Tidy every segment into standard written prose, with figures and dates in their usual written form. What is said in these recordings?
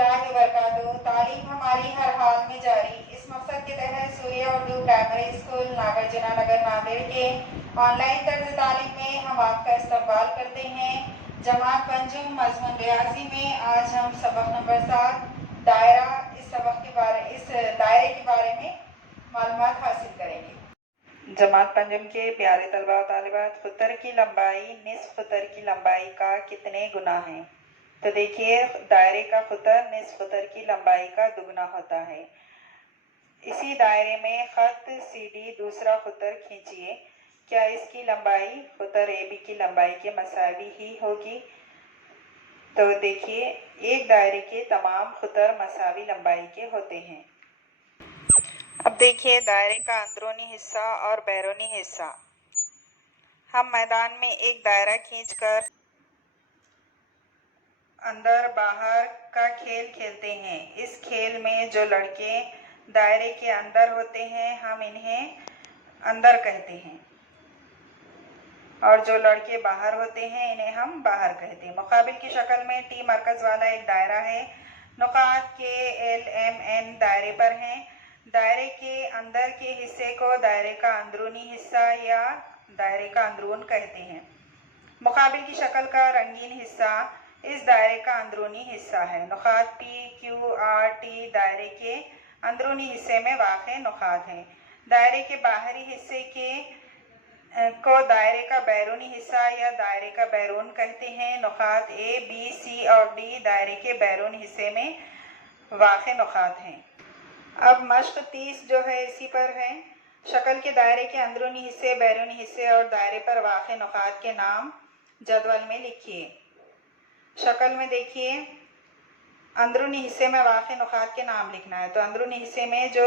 اللہ وبرکاتہ۔ تعلیم ہماری ہر حال میں جاری، اس مقصد کے تحت سوریہ اردو پرائمری اسکول ناگرجنا نگر ناندیڑ کے آن لائن طرز تعلیم میں ہم آپ کا استقبال کرتے ہیں۔ جماعت پنجم مضمون ریاضی میں آج ہم سبق نمبر 7 دائرہ اس دائرے کے بارے میں معلومات حاصل کریں گے۔ جماعت پنجم کے پیارے طلباء و طالبات، قطر کی لمبائی نصف قطر کی لمبائی کا کتنے گنا ہے؟ تو دیکھیے، دائرے کا قطر نصف قطر کی لمبائی کا دگنا ہوتا ہے۔ اسی دائرے میں خط سی ڈی دوسرا قطر کھینچیے، کیا اس کی لمبائی قطر اے بی کی لمبائی کے مساوی ہی ہوگی؟ تو دیکھیے، ایک دائرے کے تمام قطر مساوی لمبائی کے ہوتے ہیں۔ اب دیکھیے دائرے کا اندرونی حصہ اور بیرونی حصہ۔ ہم میدان میں ایک دائرہ کھینچ کر اندر باہر کا کھیل کھیلتے ہیں۔ اس کھیل میں جو لڑکے دائرے کے اندر ہوتے ہیں ہم انہیں اندر کہتے ہیں، اور جو لڑکے باہر ہوتے ہیں انہیں ہم باہر کہتے ہیں۔ مقابل کی شکل میں ٹی مرکز والا ایک دائرہ ہے۔ نقاط کے ایل ایم این دائرے پر ہیں۔ دائرے کے اندر کے حصے کو دائرے کا اندرونی حصہ یا دائرے کا اندرون کہتے ہیں۔ مقابل کی شکل کا رنگین حصہ اس دائرے کا اندرونی حصہ ہے۔ نقاط پی، کیو، آر، ٹی دائرے کے اندرونی حصے میں واقع نقاط ہیں۔ دائرے کے باہری حصے کو دائرے کا بیرونی حصہ یا دائرے کا بیرون کہتے ہیں۔ نقاط اے، بی، سی اور ڈی دائرے کے بیرون حصے میں واقع نقاط ہیں۔ اب مشق 30 جو ہے اسی پر ہے۔ شکل کے دائرے کے اندرونی حصے، بیرونی حصے اور دائرے پر واقع نقاط کے نام جدول میں لکھیے۔ شکل میں دیکھیے، اندرونی حصے میں واقع نقاط کے نام لکھنا ہے۔ تو اندرونی حصے میں جو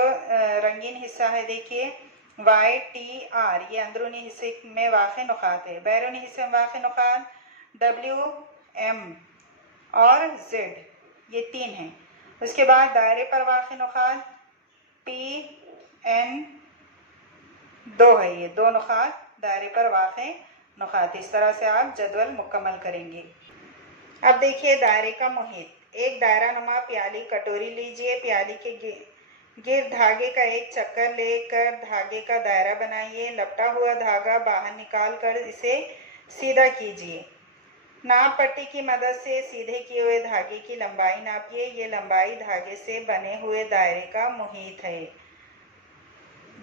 رنگین حصہ ہے دیکھیے، وائی، ٹی، آر، یہ اندرونی حصے میں واقع نقاط ہے۔ بیرونی حصے میں واقع نقاط ڈبلیو، ایم اور زیڈ، یہ 3 ہیں۔ اس کے بعد دائرے پر واقع نقاط پی، این، 2 ہے، یہ 2 نقاط دائرے پر واقع نقاط۔ اس طرح سے آپ جدول مکمل کریں گے۔ اب دیکھیے دائرے کا محیط۔ ایک دائرہ نما پیالی کٹوری لیجیے، پیالی کے گرد دھاگے کا ایک چکر لے کر دھاگے کا دائرہ بنائیے۔ لپٹا ہوا دھاگا باہر نکال کر اسے سیدھا کیجیے۔ ناپ پٹی کی مدد سے سیدھے کیے ہوئے دھاگے کی لمبائی ناپیے۔ یہ لمبائی دھاگے سے بنے ہوئے دائرے کا محیط ہے۔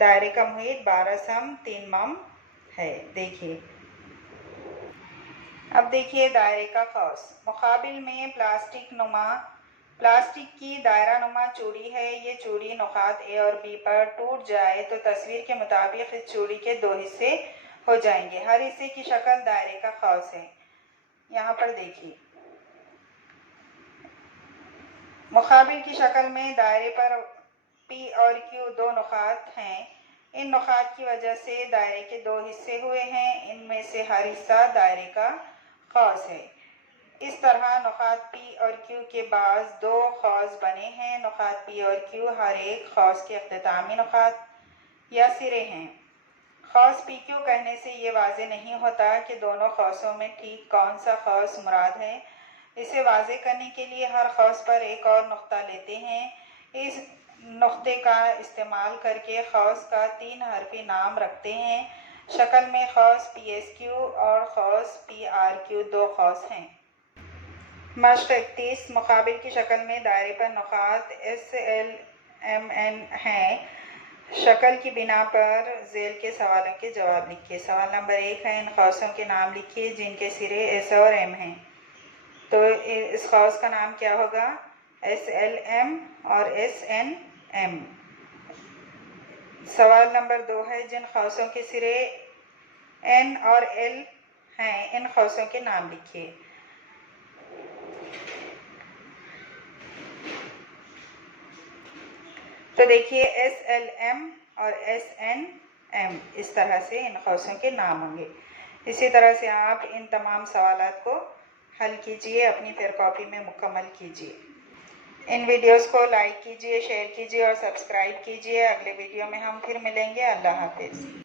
دائرے کا محیط 12 سم 3 مم ہے۔ دیکھیے، اب دیکھیے دائرے کا قوس۔ مقابل میں پلاسٹک کی دائرہ نما چوڑی ہے۔ یہ چوڑی نقاط اے اور بی پر ٹوٹ جائے تو تصویر کے مطابق اس چوڑی کے 2 حصے ہو جائیں گے۔ ہر حصے کی شکل دائرے کا قوس ہے۔ یہاں پر دیکھیے، مقابل کی شکل میں دائرے پر پی اور کیو 2 نقاط ہیں۔ ان نقاط کی وجہ سے دائرے کے 2 حصے ہوئے ہیں۔ ان میں سے ہر حصہ دائرے کا قوس ہے۔ اس طرح نقاط پی اور کیو کے بعض 2 قوس بنے ہیں۔ نقاط پی اور کیو ہر ایک قوس کے اختتامی نقاط یا سرے ہیں۔ قوس پی کیو کہنے سے یہ واضح نہیں ہوتا کہ دونوں قوسوں میں ٹھیک کون سا قوس مراد ہے۔ اسے واضح کرنے کے لیے ہر قوس پر ایک اور نقطہ لیتے ہیں۔ اس نقطے کا استعمال کر کے قوس کا 3 حرفی نام رکھتے ہیں۔ شکل میں قوس پی ایس کیو اور قوس پی آر کیو 2 قوس ہیں۔ مشق 31۔ مقابل کی شکل میں دائرے پر نقاط ایس ایل ایم این ہیں۔ شکل کی بنا پر ذیل کے سوالوں کے جواب لکھیے۔ سوال نمبر 1 ہے، ان قوسوں کے نام لکھیے جن کے سرے ایس اور ایم ہیں۔ تو اس قوس کا نام کیا ہوگا؟ ایس ایل ایم اور ایس این ایم۔ سوال نمبر 2 ہے، جن قوسوں کے سرے این اور ایل ہیں ان قوسوں کے نام لکھیے۔ تو دیکھیے، ایس ایل ایم اور ایس این ایم، اس طرح سے ان قوسوں کے نام ہوں گے۔ اسی طرح سے آپ ان تمام سوالات کو حل کیجئے، اپنی پھر کاپی میں مکمل کیجئے۔ ان ویڈیوز کو لائک کیجئے، شیئر کیجئے اور سبسکرائب کیجئے۔ اگلے ویڈیو میں ہم پھر ملیں گے۔ اللہ حافظ۔